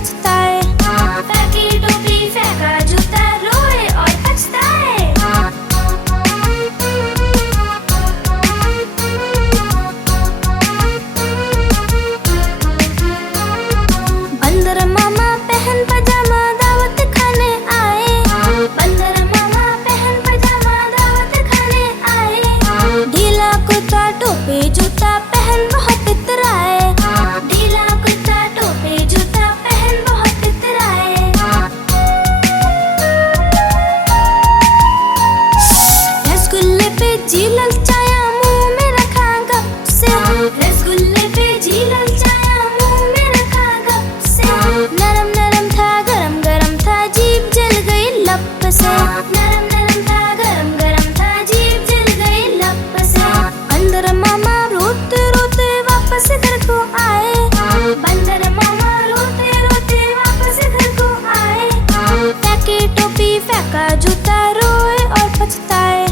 पछताए। फेंकी टोपी फेंका जूता, रोए और पछताए। बंदर मामा पहन पजामा दावत खाने आए। बंदर मामा पहन पजामा दावत खाने आए। ढीला कुर्ता टोपी जूता पहन बहुत इतराए। ढीला कुर्ता टोपी जूता पहन बहुत इतराए। रसगुल्ले पे जी ललचाया, मुंह में रखा गप से। रसगुल्ले पे जी ललचाया, मुंह में रखा गप से। नरम नरम था गरम गरम था, जीभ जल गई लप से। नरम नरम था गरम गरम था, जीभ जल गई लप से। बंदर मामा रोते रोते वापस घर को आए। बंदर मामा रोते रोते वापस घर को आए। फेंकी टोपी फेंका जूता, रोए और पछताए।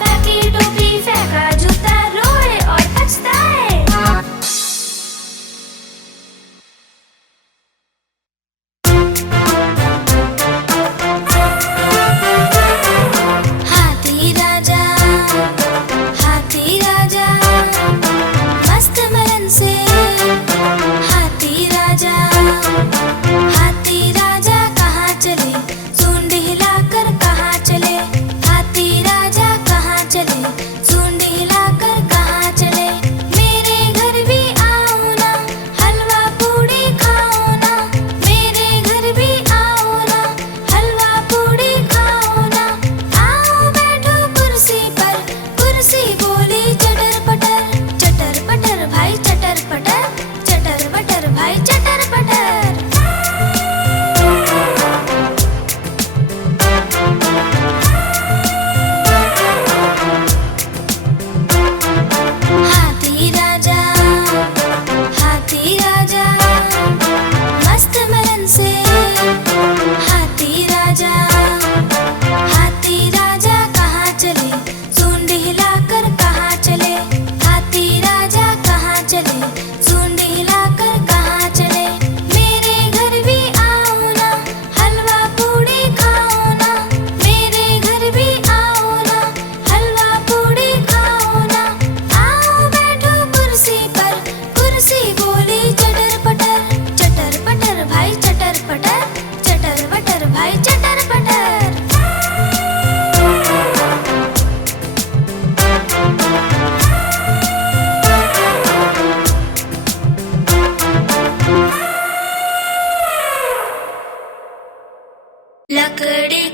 फेंकी टोपी फेंका जूता, रोए और पछताए। हाथी राजा मस्त मलन से। हाथी राजा कहाँ चले, सूंड हिलाकर कहाँ चले। हाथी राजा कहाँ चले, सूंड हिलाकर कहाँ चले। मेरे घर भी आओ ना, हलवा पूड़ी खाओ ना। मेरे घर भी आओ ना, हलवा पूड़ी खाओ ना। आओ बैठो कुर्सी पर, कुर्सी बोली चटर पटर भाई चटर पटर भाई चटर पटर। हाथी राजा मस्त मलन से। हाथी राजा कहाँ चले, सूंड हिलाकर कहाँ चले। हाथी राजा कहाँ चले, सूंड हिलाकर कहाँ चले। मेरे घर भी आओ ना, हलवा पूड़ी खाओ ना। मेरे घर भी आओ ना, हलवा पूड़ी खाओ ना। आओ बैठो कुर्सी पर, कुर्सी बोली चटर पटर भाई चटर पटर भाई चटर पटर। लकड़ी